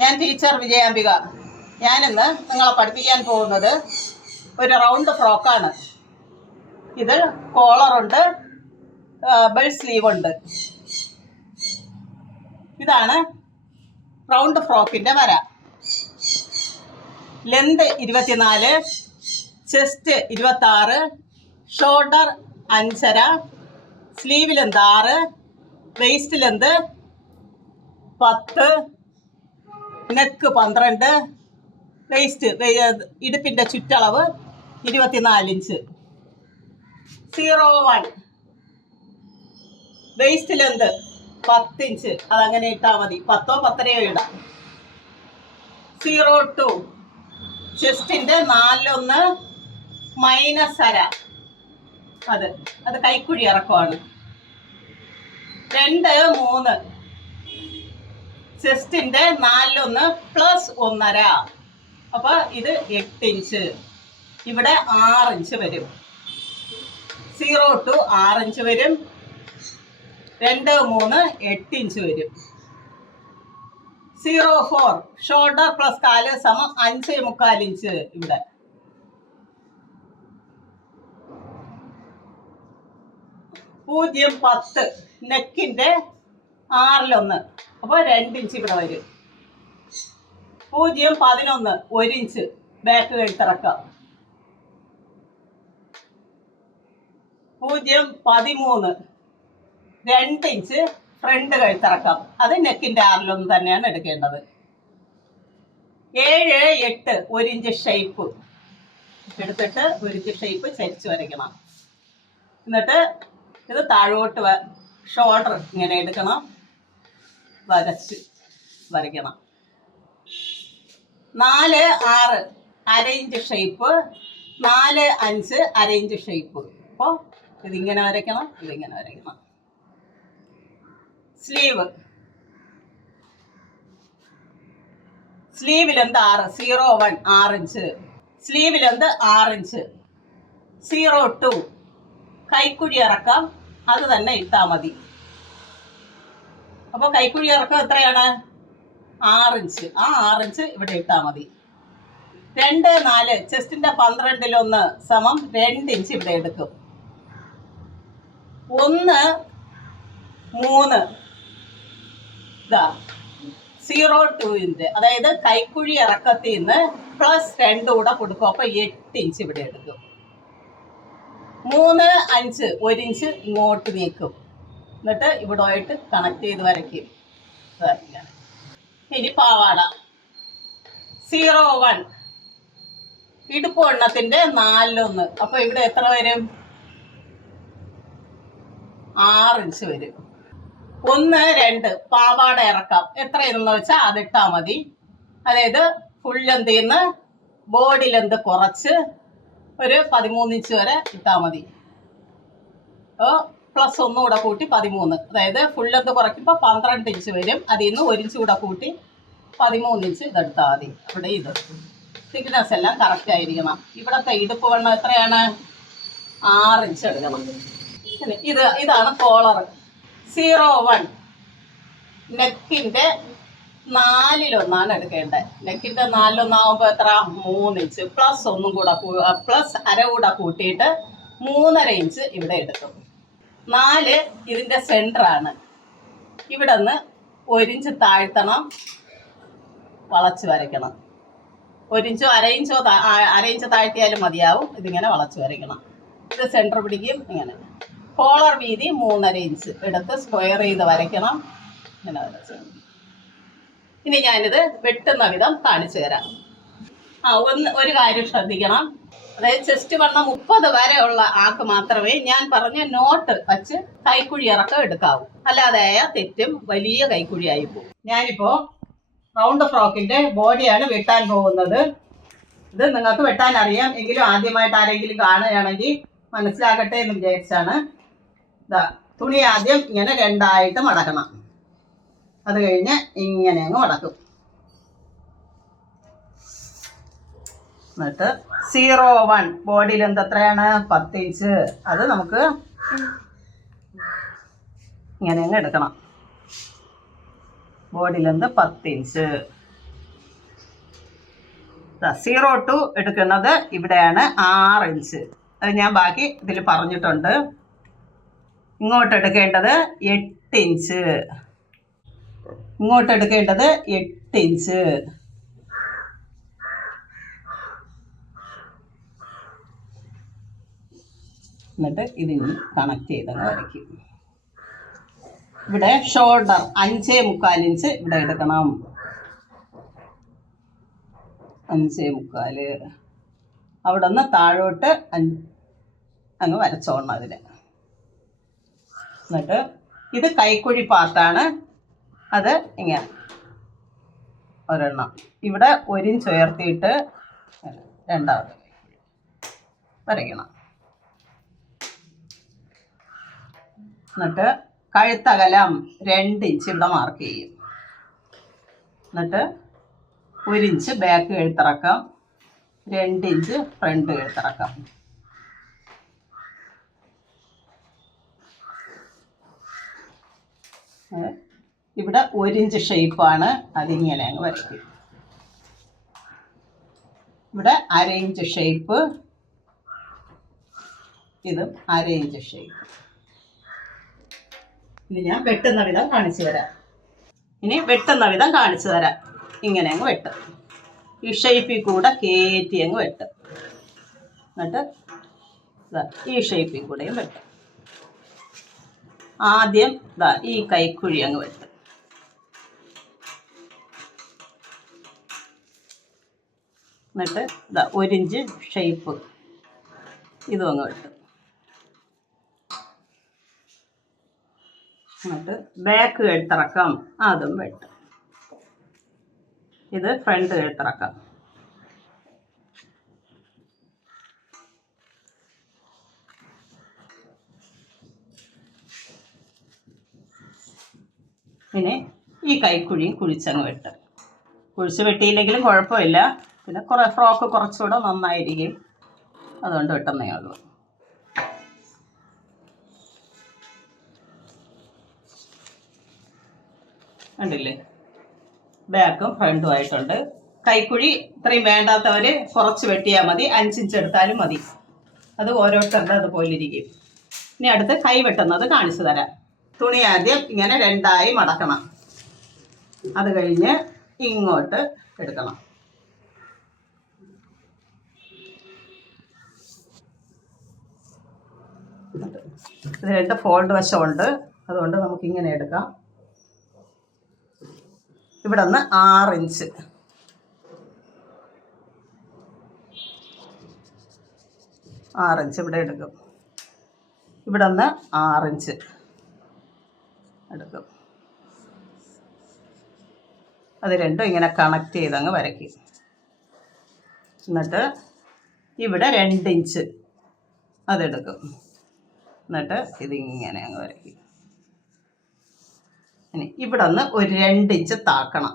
ഞാൻ ടീച്ചർ വിജയാംബിക. ഞാനിന്ന് നിങ്ങളെ പഠിപ്പിക്കാൻ പോകുന്നത് ഒരു റൗണ്ട് ഫ്രോക്കാണ്. ഇത് കോളറുണ്ട് ബെൽ സ്ലീവുണ്ട് ഇതാണ് റൗണ്ട് ഫ്രോക്കിന്റെ വര. ലെന്ത് ഇരുപത്തിനാല് ചെസ്റ്റ് ഇരുപത്താറ് ഷോൾഡർ അഞ്ചര സ്ലീവ് ലെന്ത് ആറ് വെയ്സ്റ്റ് ലെന്ത് പത്ത് നെക്ക് പന്ത്രണ്ട് വേസ്റ്റ് ഇടുപ്പിന്റെ ചുറ്റളവ് ഇരുപത്തിനാല് inch zero one waist length പത്ത് അതങ്ങനെ ഇട്ടാൽ മതി. പത്തോ പത്തരയോ ഇടാം. സീറോ ടു ചെസ്റ്റിന്റെ നാലൊന്ന് മൈനസ് അര. അത്. അത് കൈക്കുഴി ഇറക്കമാണ് രണ്ട് മൂന്ന്. ചെസ്റ്റിന്റെ നാലിലൊന്ന് പ്ലസ് ഒന്നര. അപ്പൊ ഇത് എട്ട് ഇഞ്ച്. ഇവിടെ ആറ് ഇഞ്ച് വരും. സീറോ ടു ആറ് ഇഞ്ച് വരും. രണ്ട് മൂന്ന് എട്ട് ഇഞ്ച് വരും. സീറോ ഫോർ ഷോൾഡർ പ്ലസ് കാൽ സമം അഞ്ച് മുക്കാൽ ഇഞ്ച് ഇവിടെ. പൂജ്യം പത്ത് നെക്കിന്റെ ആറിലൊന്ന്. അപ്പോൾ രണ്ട് ഇഞ്ച് ഇവിടെ വരും. പൂജ്യം പതിനൊന്ന് ഒരു ഇഞ്ച് ബാക്ക് കഴുത്തിറക്കാം പൂജ്യം പതിമൂന്ന്. രണ്ട് ഇഞ്ച് ഫ്രണ്ട് കഴുത്തിറക്കാം അത് നെക്കിന്റെ ആറിലൊന്ന് തന്നെയാണ് എടുക്കേണ്ടത്. ഏഴ് എട്ട് ഒരു ഇഞ്ച് ഷേപ്പ് എടുത്തിട്ട് ഒരു ഇഞ്ച് ഷേപ്പ് ചരിച്ച് വരയ്ക്കണം. എന്നിട്ട് ഇത് താഴോട്ട് ഷോൾഡർ ഇങ്ങനെ എടുക്കണം. വരച്ച് വരയ്ക്കണം. നാല് ആറ് ഇഞ്ച് ഷേപ്പ് നാല് അഞ്ച് അര ഇഞ്ച് ഷേപ്പ് അപ്പോൾ ഇതിങ്ങനെ വരയ്ക്കണം ഇതിങ്ങനെ വരയ്ക്കണം. സ്ലീവ്. സ്ലീവിലെന്ത് ആറ് സീറോ വൺ ആറ് ഇഞ്ച്. സ്ലീവിലെന്ത് ആറ് ഇഞ്ച്. Zero to. കൈക്കുഴി ഇറക്കാം അത് തന്നെ ഇട്ടാൽ മതി. അപ്പോൾ കൈക്കുഴി ഇറക്കം എത്രയാണ്? ആറിഞ്ച് ഇഞ്ച് ആ ആറിഞ്ച് ഇഞ്ച് ഇവിടെ ഇട്ടാൽ മതി. രണ്ട് നാല് ചെസ്റ്റിന്റെ പന്ത്രണ്ടിലൊന്ന് സമം രണ്ട് ഇഞ്ച് ഇവിടെ എടുക്കും. ഒന്ന് മൂന്ന്. ഇതാ. സീറോ ടൂവിന്റെ അതായത് കൈക്കുഴി ഇറക്കത്തിൽ നിന്ന് പ്ലസ് രണ്ട് കൂടെ കൊടുക്കും. അപ്പോൾ എട്ട് ഇഞ്ച് ഇവിടെ എടുക്കും. മൂന്ന് അഞ്ച്. ഒരു ഇഞ്ച് ഇങ്ങോട്ട് നീക്കും. എന്നിട്ട് ഇവിടെ ആയിട്ട് കണക്ട് ചെയ്ത് വരയ്ക്കും. ഇനി പാവാട. സീറോ വൺ ഇടുപ്പ് എണ്ണത്തിന്റെ നാലിലൊന്ന്. അപ്പൊ ഇവിടെ എത്ര വരും? ആറ് ഇഞ്ച് വരും. ഒന്ന് രണ്ട്. പാവാട ഇറക്കാം. എത്രയെന്ന് വെച്ചാൽ അതിട്ടാൽ മതി. അതായത് ഫുൾ ലെന്ത് ചെയ്യുന്ന ബോഡി ലെന്ത് കുറച്ച് ഒരു പതിമൂന്ന് ഇഞ്ച് വരെ ഇട്ടാൽ മതി. അപ്പോൾ പ്ലസ് ഒന്നും കൂടെ കൂട്ടി പതിമൂന്ന്. അതായത് ഫുൾ എന്ന് കുറയ്ക്കുമ്പോൾ പന്ത്രണ്ട് ഇഞ്ച് വരും. അതിൽ നിന്ന് ഒരു ഇഞ്ച് കൂടെ കൂട്ടി പതിമൂന്ന് ഇഞ്ച് ഇതെടുത്താൽ മതി. അവിടെ ഇത്. തിക്നെസ് എല്ലാം കറക്റ്റ് ആയിരിക്കണം. ഇവിടുത്തെ ഇടുപ്പ് വണ്ണം എത്രയാണ്? ആറ് ഇഞ്ച് എടുക്കണം. ഇത് ഇതാണ് കോളർ സീറോ വൺ നെക്കിന്റെ നാലിലൊന്നാണ് എടുക്കേണ്ടത്. നെക്കിന്റെ നാലിലൊന്നാകുമ്പോൾ എത്ര? മൂന്ന് ഇഞ്ച് പ്ലസ് ഒന്നും കൂടെ പ്ലസ് അര കൂടെ കൂട്ടിയിട്ട് മൂന്നര ഇഞ്ച് ഇവിടെ എടുക്കും. നാല് ഇതിന്റെ സെന്ററാണ് ഇവിടെ നിന്ന് ഒരിഞ്ച് താഴ്ത്തണം വളച്ച് വരയ്ക്കണം. ഒരിഞ്ചോ അരയിഞ്ചോ ഇഞ്ചോ താ- ആ- അര ഇഞ്ച് താഴ്ത്തിയാലും മതിയാവും. ഇതിങ്ങനെ വളച്ച് വരയ്ക്കണം. ഇത് സെന്റർ പിടിക്കും ഇങ്ങനെ. കോളർ വീതി മൂന്നര ഇഞ്ച്. എടുത്ത് സ്ക്വയർ ചെയ്ത് വരയ്ക്കണം. ഇങ്ങനെ വരച്ച് ഇനി ഞാനിത് വെട്ടുന്ന വിധം കാണിച്ചു തരാം. ആ ഒന്ന് ഒരു കാര്യം ശ്രദ്ധിക്കണം. അതായത് ചെസ്റ്റ് വണ്ണം മുപ്പത് വരെ ഉള്ള ആൾക്ക് മാത്രമേ ഞാൻ പറഞ്ഞ നോട്ട് വച്ച് കൈക്കുഴി ഇറക്കം എടുക്കാവൂ. അല്ലാതെ തെറ്റും വലിയ കൈക്കുഴിയായി പോകും. ഞാനിപ്പോ റൗണ്ട് ഫ്രോക്കിന്റെ ബോഡിയാണ് വെട്ടാൻ പോകുന്നത്. ഇത് നിങ്ങൾക്ക് വെട്ടാൻ അറിയാം. എങ്കിലും ആദ്യമായിട്ട് ആരെങ്കിലും കാണുകയാണെങ്കിൽ മനസ്സിലാകട്ടെ എന്ന് വിചാരിച്ചാണ്. ഇതാ തുണി ആദ്യം ഇങ്ങനെ രണ്ടായിട്ട് മടക്കണം. അത് കഴിഞ്ഞ് ഇങ്ങനെ അങ്ങ് മടക്കും. എന്നിട്ട് സീറോ വൺ ബോഡി ലെന്ത് എത്രയാണ്? പത്ത് ഇഞ്ച് അത് നമുക്ക് ഇങ്ങനെ അങ്ങ് എടുക്കണം. ബോഡി ലെന്ത് പത്ത് ഇഞ്ച് സീറോ ടു എടുക്കുന്നത് ഇവിടെയാണ് ആറ് ഇഞ്ച് അത് ഞാൻ ബാക്കി ഇതിൽ പറഞ്ഞിട്ടുണ്ട്. ഇങ്ങോട്ട് എടുക്കേണ്ടത് എട്ട് ഇഞ്ച് ഇങ്ങോട്ട് എടുക്കേണ്ടത് എട്ട് ഇഞ്ച് എന്നിട്ട് ഇതിന് കണക്ട് ചെയ്തങ്ങ് വരയ്ക്കും. ഇവിടെ ഷോൾഡർ അഞ്ചേ മുക്കാൽ ഇഞ്ച് ഇവിടെ എടുക്കണം. അഞ്ചേ മുക്കാൽ. അവിടെ നിന്ന് താഴോട്ട് അഞ്ച് അങ്ങ് വരച്ചോണം അതിന് എന്നിട്ട് ഇത് കൈക്കുഴി പാത്താണ് അത് ഇങ്ങനെ ഒരെണ്ണം. ഇവിടെ ഒരിഞ്ച് ഉയർത്തിയിട്ട് രണ്ടാമത് വരയ്ക്കണം. എന്നിട്ട് കഴുത്തകലം രണ്ട് ഇഞ്ച് ഇവിടെ മാർക്ക് ചെയ്യും. എന്നിട്ട് ഒരു ഇഞ്ച് ബാക്ക് എഴുത്തിറക്കം രണ്ട് ഇഞ്ച് ഫ്രണ്ട് എഴുത്തിറക്കം. ഇവിടെ ഒരു ഇഞ്ച് ഷേപ്പാണ് അതിങ്ങനെ അങ്ങ് വരയ്ക്കും. ഇവിടെ അര ഇഞ്ച് ഷേപ്പ് ഇതും അര ഇഞ്ച് ഷേപ്പ് ഇനി ഞാൻ വെട്ടുന്ന വിധം കാണിച്ചു തരാം. ഇനി വെട്ടുന്ന വിധം കാണിച്ചു തരാം. ഇങ്ങനെ അങ്ങ് വെട്ടും. ഈ ഷേപ്പിൽ കൂടെ കയറ്റി അങ്ങ് വെട്ടും. എന്നിട്ട് ഈ ഷേപ്പിൽ കൂടെയും വെട്ടും. ആദ്യം ഇതാ ഈ കൈക്കുഴി അങ്ങ് വെട്ടും. എന്നിട്ട് ഇതാ ഒരിഞ്ച് ഷേപ്പ് ഇതും അങ്ങ് വെട്ടും. എന്നിട്ട് ബാക്ക് കഴുത്തിറക്കാം അതും വെട്ടും. ഇത് ഫ്രണ്ട് കഴുത്തിറക്കാം പിന്നെ ഈ കൈക്കുഴിയും കുഴിച്ചങ്ങ് വെട്ട്. കുഴിച്ച് വെട്ടിയില്ലെങ്കിലും കുഴപ്പമില്ല. പിന്നെ കുറേ ഫ്രോക്ക് കുറച്ചുകൂടെ നന്നായിരിക്കും. അതുകൊണ്ട് വെട്ടുന്നേ ഉള്ളൂ. കണ്ടില്ലേ? ബാക്കും ഫ്രണ്ടും ആയിട്ടുണ്ട്. കൈക്കുഴി ഇത്രയും വേണ്ടാത്തവർ കുറച്ച് വെട്ടിയാൽ മതി അഞ്ചിഞ്ച് എടുത്താലും മതി. അത് ഓരോരുത്തരുടെ അതുപോലെ ഇരിക്കും ഇനി അടുത്ത് കൈ വെട്ടുന്നത് കാണിച്ചു തരാം. തുണി ആദ്യം ഇങ്ങനെ രണ്ടായി മടക്കണം. അത് കഴിഞ്ഞ് ഇങ്ങോട്ട് എടുക്കണം. ഇത് രണ്ട് ഫോൾഡ് വശമുണ്ട്. അതുകൊണ്ട് നമുക്ക് ഇങ്ങനെ എടുക്കാം. ഇവിടെ നിന്ന് ആറ് ഇഞ്ച് ആറ് ഇഞ്ച് ഇവിടെ എടുക്കും. ഇവിടെ നിന്ന് ആറ് ഇഞ്ച് എടുക്കും. അത് രണ്ടും ഇങ്ങനെ കണക്ട് ചെയ്തങ്ങ് വരയ്ക്കും. എന്നിട്ട് ഇവിടെ രണ്ടിഞ്ച് അതെടുക്കും എന്നിട്ട് ഇതിങ്ങനെ അങ്ങ് വരയ്ക്കും. ഇനി ഇവിടെ നിന്ന് ഒരു രണ്ട് ഇഞ്ച് താക്കണം.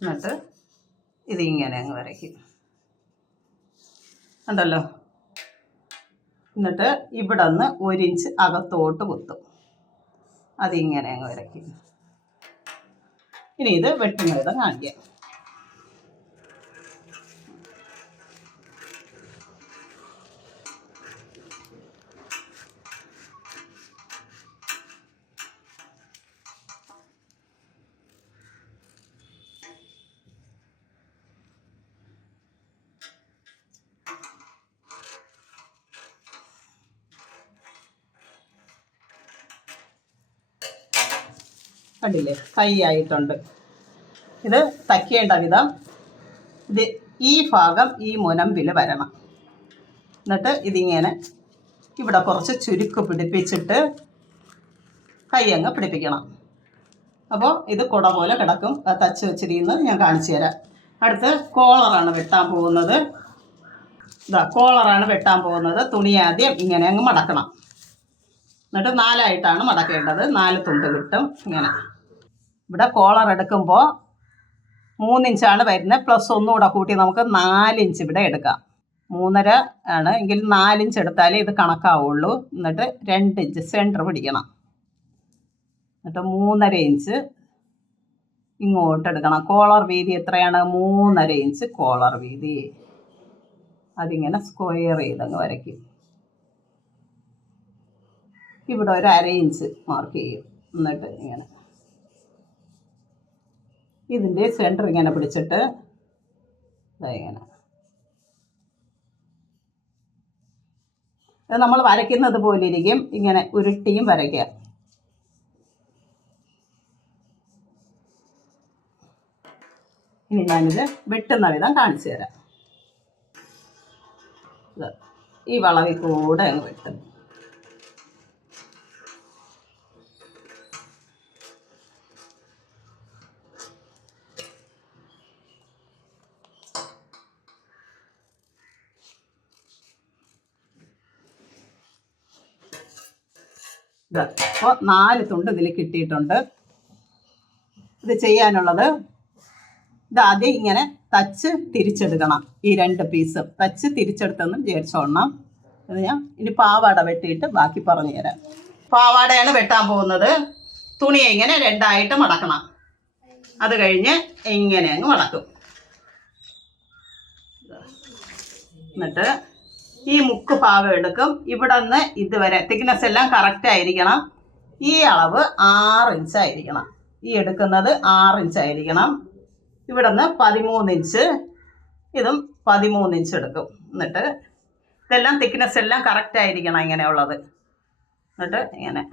എന്നിട്ട് ഇതിങ്ങനെ അങ്ങ് വരയ്ക്കും. ഉണ്ടല്ലോ എന്നിട്ട് ഇവിടെ നിന്ന് ഒരു ഇഞ്ച് അകത്തോട്ട് കുത്തും. അതിങ്ങനെ അങ്ങ് വരയ്ക്കും. ഇനി ഇത് വെട്ടുന്ന വിധം കാണിക്കാം കണ്ടില്ലേ? കൈ ആയിട്ടുണ്ട്. ഇത് തയ്ക്കേണ്ട വിധം ഇത് ഈ ഭാഗം ഈ മുനമ്പിൽ വരണം. എന്നിട്ട് ഇതിങ്ങനെ ഇവിടെ കുറച്ച് ചുരുക്ക് പിടിപ്പിച്ചിട്ട് കൈ അങ്ങ് പിടിപ്പിക്കണം. അപ്പോൾ ഇത് കുട പോലെ കിടക്കും. തച്ച് വെച്ചിരിക്കുന്നത് ഞാൻ കാണിച്ചു തരാം. അടുത്ത് കോളറാണ് വെട്ടാൻ പോകുന്നത്. ഇതാ കോളറാണ് വെട്ടാൻ പോകുന്നത്. തുണി ആദ്യം ഇങ്ങനെ അങ്ങ് മടക്കണം. എന്നിട്ട് നാലായിട്ടാണ് മടക്കേണ്ടത്. നാല് തുണ്ട് കിട്ടും. ഇങ്ങനെ. ഇവിടെ കോളർ എടുക്കുമ്പോൾ മൂന്നിഞ്ചാണ് വരുന്നത്. പ്ലസ് ഒന്നുകൂടെ കൂട്ടി നമുക്ക് നാലിഞ്ച് ഇവിടെ എടുക്കാം. മൂന്നര ആണ്. എങ്കിൽ നാലിഞ്ച് എടുത്താലേ ഇത് കണക്കാവുള്ളൂ. എന്നിട്ട് രണ്ട് ഇഞ്ച് സെന്റർ പിടിക്കണം. എന്നിട്ട് മൂന്നര ഇഞ്ച് ഇങ്ങോട്ട് എടുക്കണം. കോളർ വീതി എത്രയാണ്? മൂന്നര ഇഞ്ച് കോളർ വീതി. അതിങ്ങനെ സ്ക്വയർ ചെയ്തങ്ങ് വരയ്ക്കും. ഇവിടെ ഒരു അര ഇഞ്ച് മാർക്ക് ചെയ്യും. എന്നിട്ട് ഇങ്ങനെ. ഇതിന്റെ സെന്റർ ഇങ്ങനെ പിടിച്ചിട്ട് ഇങ്ങനെ. ഇത് നമ്മൾ വരയ്ക്കുന്നത് പോലെ ഇരിക്കും. ഇങ്ങനെ ഉരുട്ടിയും വരയ്ക്കുക. ഇനി ഞാനിത് വെട്ടുന്ന വിധം കാണിച്ചു തരാം. ഈ വളവിൽ കൂടെ അങ്ങ് വെട്ടും അപ്പോൾ നാല് തുണ്ട് ഇതിൽ കിട്ടിയിട്ടുണ്ട്. ഇത് ചെയ്യാനുള്ളത് ഇത് ആദ്യം ഇങ്ങനെ തച്ച് തിരിച്ചെടുക്കണം ഈ രണ്ട് പീസ് തച്ച് തിരിച്ചെടുത്തെന്നും വിചാരിച്ചോളണം അത് ഞാൻ ഇനി പാവാട വെട്ടിയിട്ട് ബാക്കി പറഞ്ഞു തരാം. പാവാടയാണ് വെട്ടാൻ പോകുന്നത്. തുണിയെ ഇങ്ങനെ രണ്ടായിട്ട് മടക്കണം. അത് കഴിഞ്ഞ് ഇങ്ങനെ അങ്ങ് മടക്കും. എന്നിട്ട് ഈ മുക്ക് ഭാഗം എടുക്കും. ഇവിടെ നിന്ന് ഇതുവരെ തിക്നെസ് എല്ലാം കറക്റ്റ് ആയിരിക്കണം. ഈ അളവ് ആറ് ഇഞ്ച് ആയിരിക്കണം. ഈ എടുക്കുന്നത് ആറ് ഇഞ്ച് ആയിരിക്കണം. ഇവിടെ നിന്ന് പതിമൂന്ന് ഇഞ്ച് ഇതും പതിമൂന്ന് ഇഞ്ച് എടുക്കും. എന്നിട്ട് ഇതെല്ലാം തിക്നെസ് എല്ലാം കറക്റ്റ് ആയിരിക്കണം ഇങ്ങനെയുള്ളത്. എന്നിട്ട് ഇങ്ങനെ.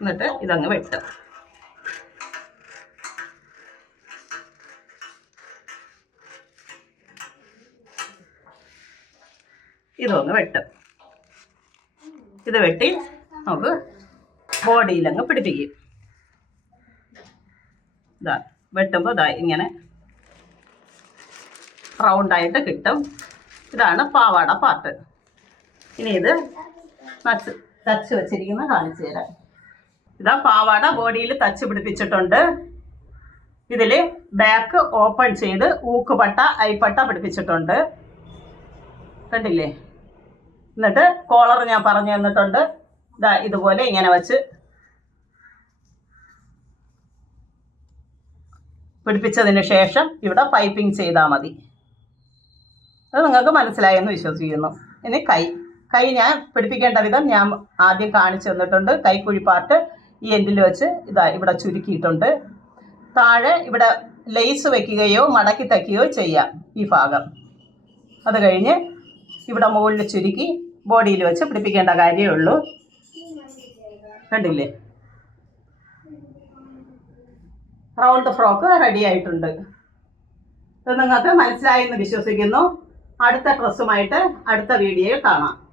എന്നിട്ട് ഇതങ്ങ് വെട്ടും. ഇതൊന്ന് വെട്ടും. ഇത് വെട്ടി നമുക്ക് ബോഡിയിലങ്ങ് പിടിപ്പിക്കും. ഇതാ വെട്ടുമ്പോൾ ഇതാ ഇങ്ങനെ റൗണ്ടായിട്ട് കിട്ടും. ഇതാണ് പാവാട പാർട്ട് ഇനി ഇത് തച്ച് തച്ച് വെച്ചിരിക്കുന്ന കാണിച്ചു തരാം. ഇതാ പാവാട ബോഡിയിൽ തച്ച് പിടിപ്പിച്ചിട്ടുണ്ട്. ഇതിൽ ബാക്ക് ഓപ്പൺ ചെയ്ത് ഊക്കുപട്ട ഐപ്പട്ട പിടിപ്പിച്ചിട്ടുണ്ട്. കണ്ടില്ലേ? എന്നിട്ട് കോളർ ഞാൻ പറഞ്ഞു തന്നിട്ടുണ്ട്. ഇതാ ഇതുപോലെ ഇങ്ങനെ വെച്ച് പിടിപ്പിച്ചതിന് ശേഷം ഇവിടെ പൈപ്പിംഗ് ചെയ്താൽ മതി. അത് നിങ്ങൾക്ക് മനസ്സിലായെന്ന് വിശ്വസിക്കുന്നു. ഇനി കൈ. കൈ ഞാൻ പിടിപ്പിക്കേണ്ട വിധം ഞാൻ ആദ്യം കാണിച്ചു തന്നിട്ടുണ്ട്. കൈക്കുഴി പാർട്ട് ഈ എൻഡിൽ വെച്ച് ഇതാ ഇവിടെ ചുരുക്കിയിട്ടുണ്ട്. താഴെ ഇവിടെ ലേസ് വെക്കുകയോ മടക്കി തയ്ക്കുകയോ ചെയ്യാം ഈ ഭാഗം. അത് കഴിഞ്ഞ് ഇവിടെ മുകളിൽ ചുരുക്കി ബോഡിയിൽ വെച്ച് പിടിപ്പിക്കേണ്ട കാര്യമേ ഉള്ളൂ. കണ്ടില്ലേ? റൗണ്ട് ഫ്രോക്ക് റെഡി ആയിട്ടുണ്ട്. ഇത് നിങ്ങൾക്ക് മനസ്സിലായെന്ന് വിശ്വസിക്കുന്നു. അടുത്ത ഡ്രസ്സുമായിട്ട് അടുത്ത വീഡിയോയിൽ കാണാം.